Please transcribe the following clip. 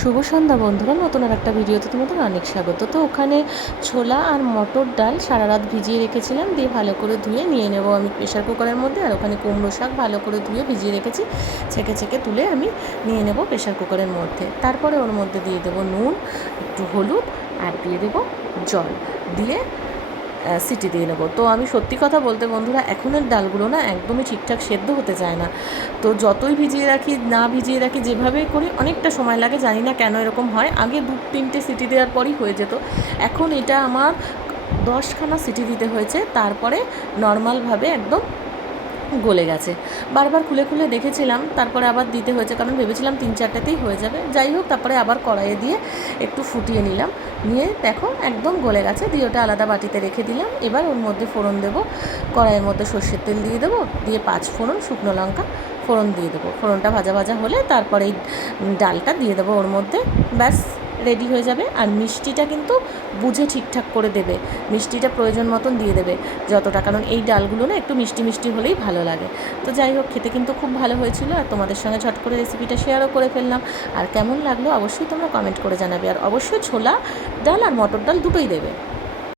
শুভ সন্ধ্যা বন্ধুরা, নতুন আর একটা ভিডিওতে তোমাদের অনেক স্বাগত। তো ওখানে ছোলা আর মটর ডাল সারা রাত ভিজিয়ে রেখেছিলাম, দিয়ে ভালো করে ধুয়ে নিয়ে নেব আমি প্রেশার কুকারের মধ্যে, আর ওখানে কুমড়ো শাক ভালো করে ধুয়ে ভিজিয়ে রেখেছি, ছেঁকে ছেঁকে তুলে আমি নিয়ে নেব প্রেশার কুকারের মধ্যে। তারপরে ওর মধ্যে দিয়ে দেবো নুন, একটু হলুদ, আর দিয়ে দেবো জল। দিয়ে সিটি দিয়ে নেব। তো আমি সত্যি কথা বলতে বন্ধুরা, এখনের ডালগুলো না একদমই ঠিকঠাক সেদ্ধ হতে চায় না। তো যতই ভিজিয়ে রাখি, না ভিজিয়ে রাখি, যেভাবেই করি, অনেকটা সময় লাগে, জানি না কেন এরকম হয়। আগে দু তিনটে সিটি দেওয়ার পরই হয়ে যেত। এখন এটা আমার দশখানা সিটি দিতে হয়েছে। তারপরে নর্মালভাবে একদম গলে গেছে। বারবার খুলে খুলে দেখেছিলাম, তারপরে আবার দিতে হয়েছে, কারণ ভেবেছিলাম তিন চারটেতেই হয়ে যাবে। যাই হোক, তারপরে আবার কড়াইয়ে দিয়ে একটু ফুটিয়ে নিলাম। নিয়ে দেখো, একদম গলে গেছে, দিয়ে ওটা আলাদা বাটিতে রেখে দিলাম। এবার ওর মধ্যে ফোড়ন দেবো। কড়াইয়ের মধ্যে সর্ষের তেল দিয়ে দেবো, দিয়ে পাঁচ ফোড়ন শুকনো লঙ্কা ফোড়ন দিয়ে দেবো। ফোড়নটা ভাজা ভাজা হলে তারপরে এই ডালটা দিয়ে দেবো ওর মধ্যে। ব্যাস রেডি হয়ে যাবে আর মিষ্টিটা কিন্তু বুঝে ঠিকঠাক করে দেবে। মিষ্টিটা প্রয়োজন মতন দিয়ে দেবে যতটা, কারণ এই ডালগুলো না একটু মিষ্টি মিষ্টি হলেই ভালো লাগে। তো যাই হোক, খেতে কিন্তু খুব ভালো হয়েছিল আর তোমাদের সঙ্গে ঝট করে রেসিপিটা শেয়ারও করে ফেললাম। আর কেমন লাগল অবশ্যই তোমরা কমেন্ট করে জানাবে। আর অবশ্যই ছোলা, ডাল আর মটর ডাল দুটোই দেবে।